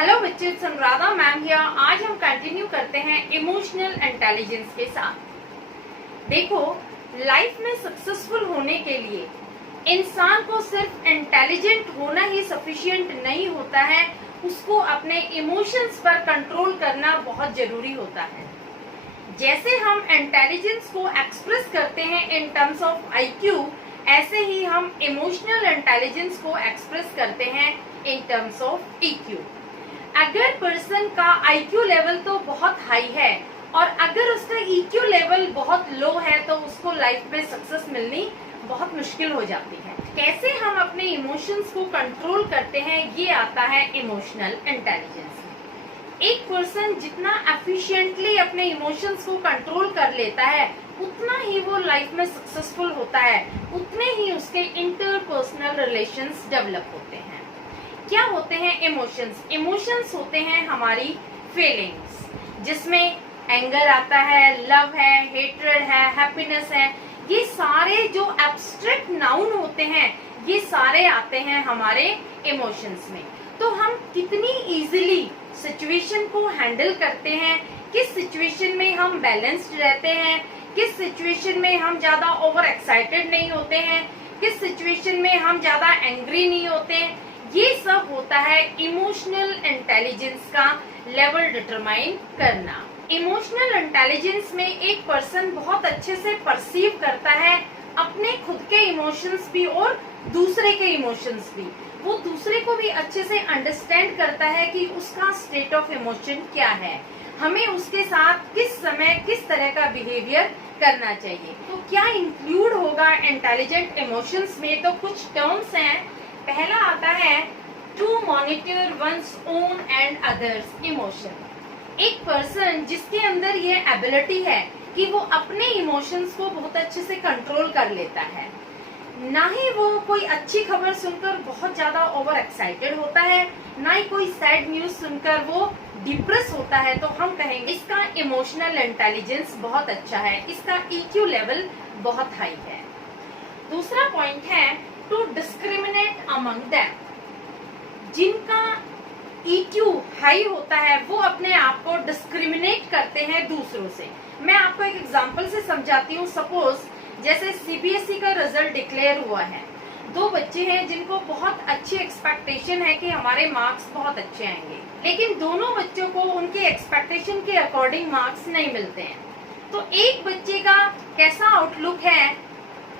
Hello बच्चे, Anuradha ma'am here. आज हम कंटिन्यू करते हैं इमोशनल इंटेलिजेंस के साथ। देखो, लाइफ में सक्सेसफुल होने के लिए इंसान को सिर्फ इंटेलिजेंट होना ही सफिशिएंट नहीं होता है, उसको अपने इमोशंस पर कंट्रोल करना बहुत जरूरी होता है। जैसे हम इंटेलिजेंस को एक्सप्रेस करते हैं इन टर्म्स ऑफ आईक्यू, ऐसे ही हम इमोशनल इंटेलिजेंस को एक्सप्रेस करते हैं इन टर्म्स ऑफ ईक्यू। अगर पर्सन का आईक्यू लेवल तो बहुत हाई है और अगर उसका ईक्यू लेवल बहुत लो है तो उसको लाइफ में सक्सेस मिलनी बहुत मुश्किल हो जाती है। कैसे हम अपने इमोशंस को कंट्रोल करते हैं, ये आता है इमोशनल इंटेलिजेंस में। एक पर्सन जितना एफिशिएंटली अपने इमोशंस को कंट्रोल कर लेता है, उतना ही वो लाइफ में सक्सेसफुल होता है, उतने ही उसके इंटरपर्सनल रिलेशंस डेवलप होते हैं। क्या होते हैं इमोशंस? इमोशंस होते हैं हमारी फीलिंग्स, जिसमें एंगर आता है, लव है, हेट्रेड है, हैप्पीनेस है। ये सारे जो एब्स्ट्रैक्ट नाउन होते हैं, ये सारे आते हैं हमारे इमोशंस में। तो हम कितनी इजीली सिचुएशन को हैंडल करते हैं, किस सिचुएशन में हम बैलेंस्ड रहते हैं, किस सिचुएशन में हम ज्यादा ओवर एक्साइटेड नहीं होते हैं, किस सिचुएशन में हम ज्यादा एंग्री नहीं होते हैं, ये सब होता है इमोशनल इंटेलिजेंस का लेवल डिटरमाइन करना। इमोशनल इंटेलिजेंस में एक पर्सन बहुत अच्छे से परसीव करता है अपने खुद के इमोशंस भी और दूसरे के इमोशंस भी। वो दूसरे को भी अच्छे से अंडरस्टैंड करता है कि उसका स्टेट ऑफ इमोशन क्या है, हमें उसके साथ किस समय किस तरह का बिहेवियर करना चाहिए। तो क्या इंक्लूड होगा इंटेलिजेंट इमोशंस में? तो कुछ टर्म्स हैं। पहला आता है to monitor one's own and others emotion. एक पर्सन जिसके अंदर ये एबिलिटी है कि वो अपने इमोशंस को बहुत अच्छे से कंट्रोल कर लेता है, ना ही वो कोई अच्छी खबर सुनकर बहुत ज्यादा ओवर एक्साइटेड होता है, ना ही कोई सैड न्यूज सुनकर वो डिप्रेस होता है, तो हम कहेंगे इसका इमोशनल इंटेलिजेंस बहुत अच्छा है, इसका ईक्यू लेवल बहुत हाई है। दूसरा पॉइंट है टू डिस्क्रिमिनेट अमंग देम। जिनका ईक्यू हाई होता है वो अपने आप को डिस्क्रिमिनेट करते हैं दूसरों से। मैं आपको एक एग्जांपल से समझाती हूँ। सपोज जैसे सीबीएसई का रिजल्ट डिक्लेयर हुआ है, दो बच्चे हैं जिनको बहुत अच्छी एक्सपेक्टेशन है कि हमारे मार्क्स बहुत अच्छे आएंगे, लेकिन दोनों बच्चों को उनके एक्सपेक्टेशन के अकॉर्डिंग मार्क्स नहीं मिलते हैं। तो एक बच्चे का कैसा आउटलुक है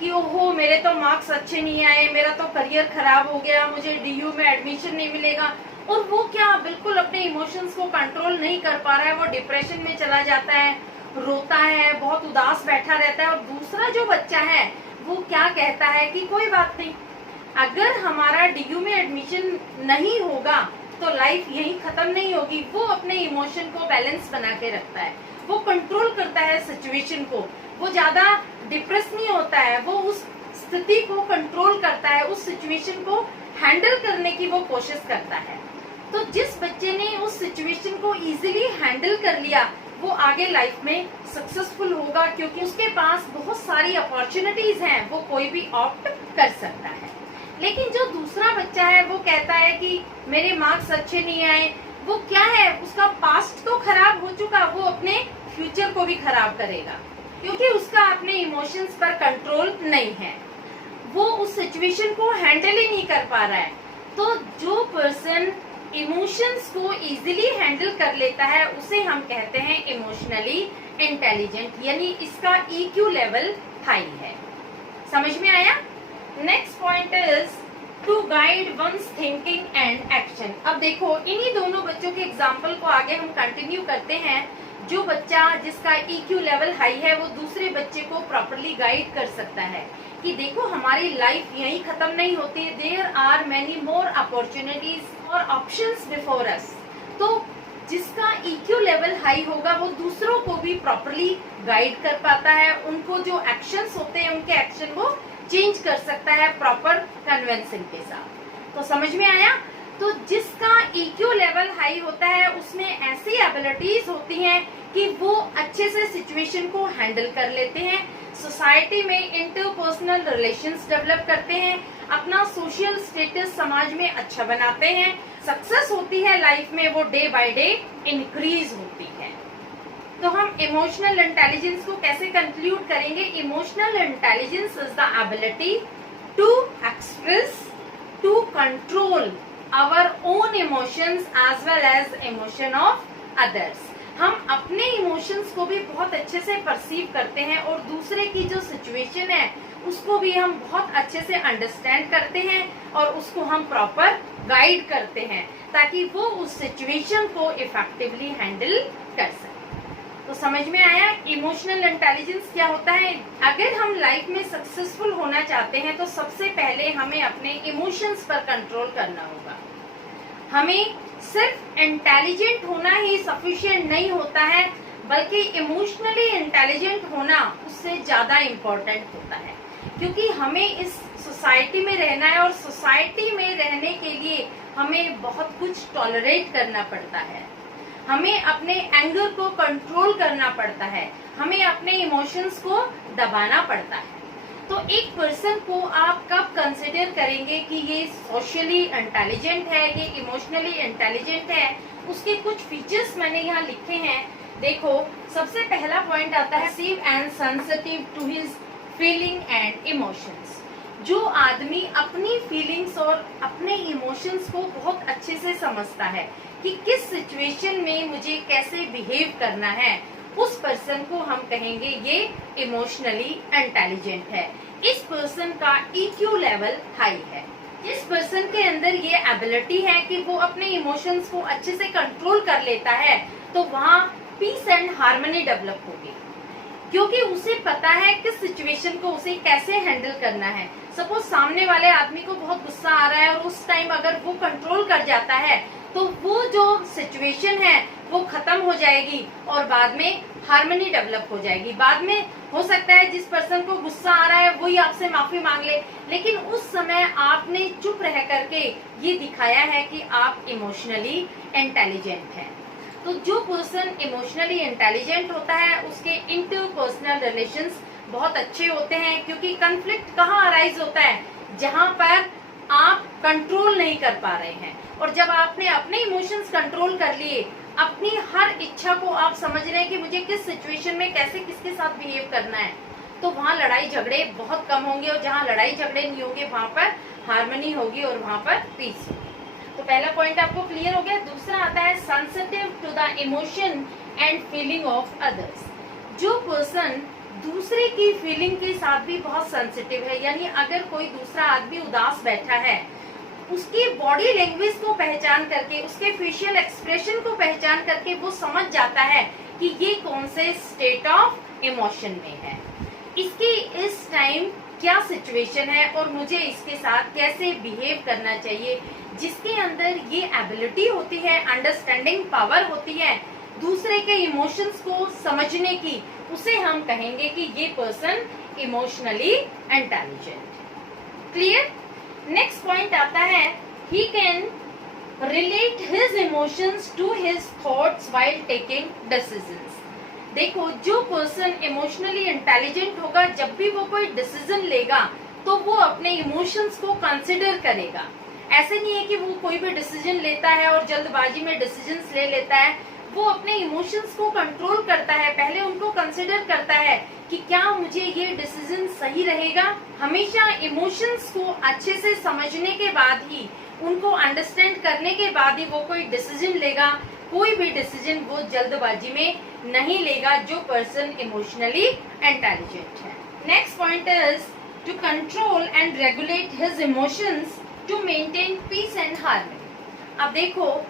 कि ओहो मेरे तो मार्क्स अच्छे नहीं आए, मेरा तो करियर खराब हो गया, मुझे डीयू में एडमिशन नहीं मिलेगा। और वो क्या बिल्कुल अपने इमोशंस को कंट्रोल नहीं कर पा रहा है, वो डिप्रेशन में चला जाता है, रोता है, बहुत उदास बैठा रहता है। और दूसरा जो बच्चा है वो क्या कहता है कि कोई बात नहीं, अगर हमारा डीयू में एडमिशन नहीं होगा तो लाइफ यही खत्म नहीं होगी। वो अपने इमोशन को बैलेंस बना के रखता है, वो कंट्रोल करता है सिचुएशन को, वो ज्यादा डिप्रेस नहीं होता है, वो उस स्थिति को कंट्रोल करता है, उस सिचुएशन को हैंडल करने की वो कोशिश करता है। तो जिस बच्चे ने उस सिचुएशन को इजीली हैंडल कर लिया, वो आगे लाइफ में सक्सेसफुल होगा, क्योंकि उसके पास बहुत सारी अपॉर्चुनिटीज हैं, वो कोई भी ऑप्ट कर सकता है। लेकिन जो दूसरा बच्चा है वो कहता है कि मेरे मार्क्स अच्छे नहीं आए, वो क्या है, उसका पास्ट तो खराब हो चुका, वो अपने फ्यूचर को भी खराब करेगा, क्योंकि उसका अपने इमोशंस पर कंट्रोल नहीं है, वो उस सिचुएशन को हैंडल ही नहीं कर पा रहा है। तो जो पर्सन इमोशंस को इजीली हैंडल कर लेता है उसे हम कहते हैं इमोशनली इंटेलिजेंट, यानी इसका ईक्यू लेवल हाई है। समझ में आया? Next point is to guide one's thinking and action. अब देखो, इन्हीं दोनों बच्चों के एग्जाम्पल को आगे हम कंटिन्यू करते हैं। जो बच्चा जिसका ईक्यू लेवल हाई है वो दूसरे बच्चे को प्रॉपरली गाइड कर सकता है कि देखो हमारी लाइफ यहीं खत्म नहीं होती, there are many more opportunities और ऑप्शंस बिफोर अस। तो जिसका ईक्यू लेवल हाई होगा वो दूसरों को भी प्रॉपरली गाइड कर पाता है, उनको जो एक्शंस होते हैं उनके एक्शन को चेंज कर सकता है प्रॉपर कन्वेंशन के साथ। तो समझ में आया? तो जिसका ईक्यू लेवल हाई होता है उसमें ऐसी एबिलिटीज होती हैं कि वो अच्छे से सिचुएशन को हैंडल कर लेते हैं, सोसाइटी में इंटरपर्सनल रिलेशंस डेवलप करते हैं, अपना सोशल स्टेटस समाज में अच्छा बनाते हैं, सक्सेस होती है लाइफ में वो डे बाय डे इंक्रीज होती है। तो हम इमोशनल इंटेलिजेंस को कैसे कंक्लूड करेंगे? Emotional intelligence is the ability to express, to control our own emotions as well as emotion of others. हम अपने इमोशंस को भी बहुत अच्छे से परसीव करते हैं और दूसरे की जो सिचुएशन है उसको भी हम बहुत अच्छे से अंडरस्टैंड करते हैं और उसको हम प्रॉपर गाइड करते हैं ताकि वो उस सिचुएशन को इफेक्टिवली हैंडल कर सके। तो समझ में आया इमोशनल इंटेलिजेंस क्या होता है? अगर हम लाइफ में सक्सेसफुल होना चाहते हैं तो सबसे पहले हमें अपने इमोशंस पर कंट्रोल करना होगा। हमें सिर्फ इंटेलिजेंट होना ही सफिशिएंट नहीं होता है, बल्कि इमोशनली इंटेलिजेंट होना उससे ज्यादा इम्पोर्टेंट होता है, क्योंकि हमें इस सोसाइटी में रहना है और सोसाइटी में रहने के लिए हमें बहुत कुछ टॉलरेट करना पड़ता है। हमें अपने एंगर को कंट्रोल करना पड़ता है, हमें अपने इमोशंस को दबाना पड़ता है। तो एक पर्सन को आप कब कंसिडर करेंगे कि ये सोशली इंटेलिजेंट है, ये इमोशनली इंटेलिजेंट है? उसके कुछ फीचर्स मैंने यहाँ लिखे हैं। देखो, सबसे पहला पॉइंट आता है sensitive and sensitive to his feeling and emotions. जो आदमी अपनी फीलिंग्स और अपने इमोशंस को बहुत अच्छे से समझता है कि किस सिचुएशन में मुझे कैसे बिहेव करना है, उस पर्सन को हम कहेंगे ये इमोशनली इंटेलिजेंट है। इस पर्सन का EQ लेवल हाई है। जिस पर्सन के अंदर ये एबिलिटी है कि वो अपने इमोशंस को अच्छे से कंट्रोल कर लेता है, तो वहाँ पीस एंड हार्मनी डेवलप होगी, क्योंकि उसे पता है किस सिचुएशन को उसे कैसे हैंडल करना है। सपोज सामने वाले आदमी को बहुत गुस्सा आ रहा है और उस टाइम अगर वो कंट्रोल कर जाता है तो वो जो सिचुएशन है वो खत्म हो जाएगी और बाद में हार्मनी डेवलप हो जाएगी। बाद में हो सकता है जिस पर्सन को गुस्सा आ रहा है वही आपसे माफी मांग ले, लेकिन उस समय आपने चुप रह करके ये दिखाया है कि आप इमोशनली इंटेलिजेंट हैं। तो जो पर्सन इमोशनली इंटेलिजेंट होता है उसके इंटरपर्सनल रिलेशंस बहुत अच्छे होते हैं, क्योंकि कन्फ्लिक्ट कहाँ अराइज होता है? जहाँ पर आप कंट्रोल नहीं कर पा रहे हैं। और जब आपने अपने इमोशंस कंट्रोल कर लिए, अपनी हर इच्छा को आप समझ रहे हैं कि मुझे किस सिचुएशन में कैसे किसके साथ बिहेव करना है, तो वहाँ लड़ाई झगड़े बहुत कम होंगे और जहाँ लड़ाई झगड़े नहीं होंगे वहाँ पर हार्मनी होगी और वहाँ पर पीस होगी। तो पहला पॉइंट आपको क्लियर हो गया। दूसरा आता है sensitive to the emotion and feeling of others. जो पर्सन दूसरे की फीलिंग के साथ भी बहुत सेंसिटिव है, यानी अगर कोई दूसरा आदमी उदास बैठा है, उसकी बॉडी लैंग्वेज को पहचान करके, उसके फेशियल एक्सप्रेशन को पहचान करके वो समझ जाता है कि ये कौन से स्टेट ऑफ इमोशन में है, इसकी इस टाइम क्या सिचुएशन है और मुझे इसके साथ कैसे बिहेव करना चाहिए। जिसके अंदर ये एबिलिटी होती है, अंडरस्टैंडिंग पावर होती है दूसरे के इमोशंस को समझने की, उसे हम कहेंगे कि ये person emotionally intelligent. Clear? Next point आता है he can relate his emotions to his thoughts while taking decisions. देखो, जो पर्सन इमोशनली इंटेलिजेंट होगा, जब भी वो कोई डिसीजन लेगा तो वो अपने इमोशंस को कंसिडर करेगा। ऐसे नहीं है कि वो कोई भी डिसीजन लेता है और जल्दबाजी में डिसीजंस ले लेता है। वो अपने इमोशंस को कंट्रोल करता है, पहले उनको कंसिडर करता है कि क्या मुझे ये डिसीजन सही रहेगा। हमेशा इमोशंस को अच्छे से समझने के बाद ही, उनको अंडरस्टैंड करने के बाद ही वो कोई डिसीजन लेगा। कोई भी डिसीजन वो जल्दबाजी में नहीं लेगा, जो पर्सन इमोशनली इंटेलिजेंट है। Next point is to control and regulate his emotions to maintain peace and harmony. अब देखो,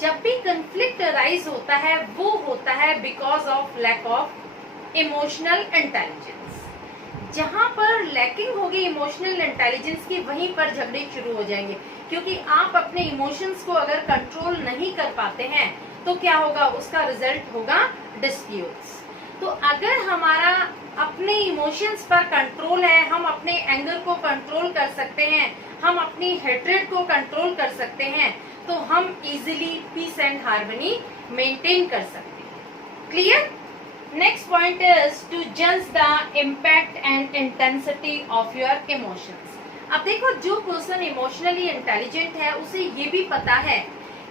जब भी कंफ्लिक्ट अराइज होता है वो होता है because of lack of emotional intelligence. जहां पर लैकिंग होगी इमोशनल इंटेलिजेंस की, वहीं पर झगड़े शुरू हो जाएंगे, क्योंकि आप अपने इमोशंस को अगर कंट्रोल नहीं कर पाते हैं तो क्या होगा? उसका रिजल्ट होगा डिस्प्यूट्स। तो अगर हमारा अपने इमोशंस पर कंट्रोल है, हम अपने एंगर को कंट्रोल कर सकते हैं, हम अपनी हेट्रेड को कंट्रोल कर सकते हैं, तो हम easily peace and harmony maintain कर सकते हैं। Clear? Next point is to जज the impact and intensity of your emotions. अब देखो, जो पर्सन इमोशनली इंटेलिजेंट है उसे ये भी पता है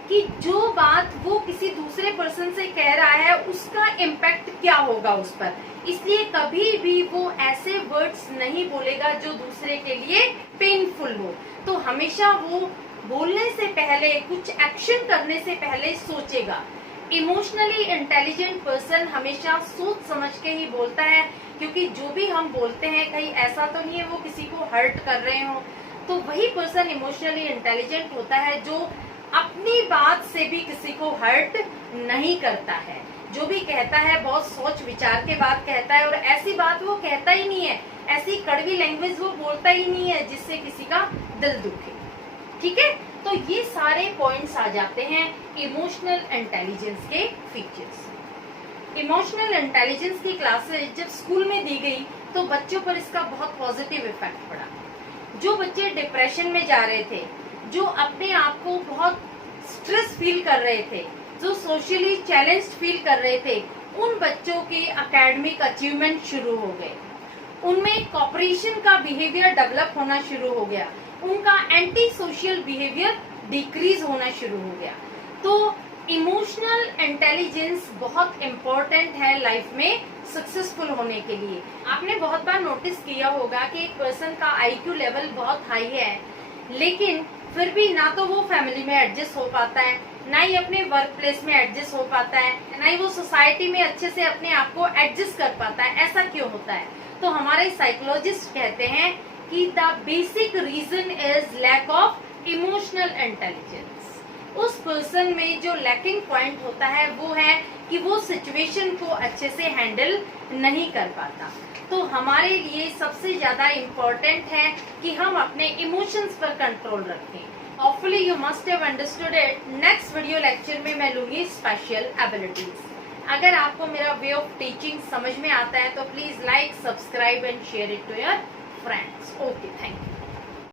कि जो बात वो किसी दूसरे पर्सन से कह रहा है उसका इम्पैक्ट क्या होगा उस पर, इसलिए कभी भी वो ऐसे वर्ड्स नहीं बोलेगा जो दूसरे के लिए पेनफुल हो। तो हमेशा वो बोलने से पहले, कुछ एक्शन करने से पहले सोचेगा। इमोशनली इंटेलिजेंट पर्सन हमेशा सोच समझ के ही बोलता है, क्योंकि जो भी हम बोलते हैं कहीं ऐसा तो नहीं है वो किसी को हर्ट कर रहे हो। तो वही पर्सन इमोशनली इंटेलिजेंट होता है जो अपनी बात से भी किसी को हर्ट नहीं करता है। जो भी कहता है बहुत सोच विचार के बाद कहता है, और ऐसी बात वो कहता ही नहीं है, ऐसी कड़वी लैंग्वेज वो बोलता ही नहीं है जिससे किसी का दिल दुखे। ठीक है, तो ये सारे पॉइंट्स आ जाते हैं इमोशनल इंटेलिजेंस के फीचर्स। इमोशनल इंटेलिजेंस की क्लासेस जब स्कूल में दी गई तो बच्चों पर इसका बहुत पॉजिटिव इफेक्ट पड़ा। जो बच्चे डिप्रेशन में जा रहे थे, जो अपने आप को बहुत स्ट्रेस फील कर रहे थे, जो सोशली चैलेंज्ड फील कर रहे थे, उन बच्चों के एकेडमिक अचीवमेंट शुरू हो गए। उनमें कॉपरेशन का बिहेवियर डेवलप होना शुरू हो गया, उनका एंटी सोशल बिहेवियर डिक्रीज होना शुरू हो गया। तो इमोशनल इंटेलिजेंस बहुत इम्पोर्टेंट है लाइफ में सक्सेसफुल होने के लिए। आपने बहुत बार नोटिस किया होगा कि एक पर्सन का आईक्यू लेवल बहुत हाई है, लेकिन फिर भी ना तो वो फैमिली में एडजस्ट हो पाता है, ना ही अपने वर्क प्लेस में एडजस्ट हो पाता है, ना ही वो सोसाइटी में अच्छे से अपने आप को एडजस्ट कर पाता है। ऐसा क्यों होता है? तो हमारे साइकोलॉजिस्ट कहते हैं कि the basic reason is lack of emotional intelligence. उस पर्सन में जो लैकिंग पॉइंट होता है वो है कि वो सिचुएशन को अच्छे से हैंडल नहीं कर पाता। तो हमारे लिए सबसे ज्यादा इम्पोर्टेंट है कि हम अपने इमोशंस पर कंट्रोल रखें। Hopefully you must have understood it. Next video lecture में मैं लूंगी स्पेशल एबिलिटीज। अगर आपको मेरा वे ऑफ टीचिंग समझ में आता है तो please like, subscribe and share it to your friends. Okay, thank you.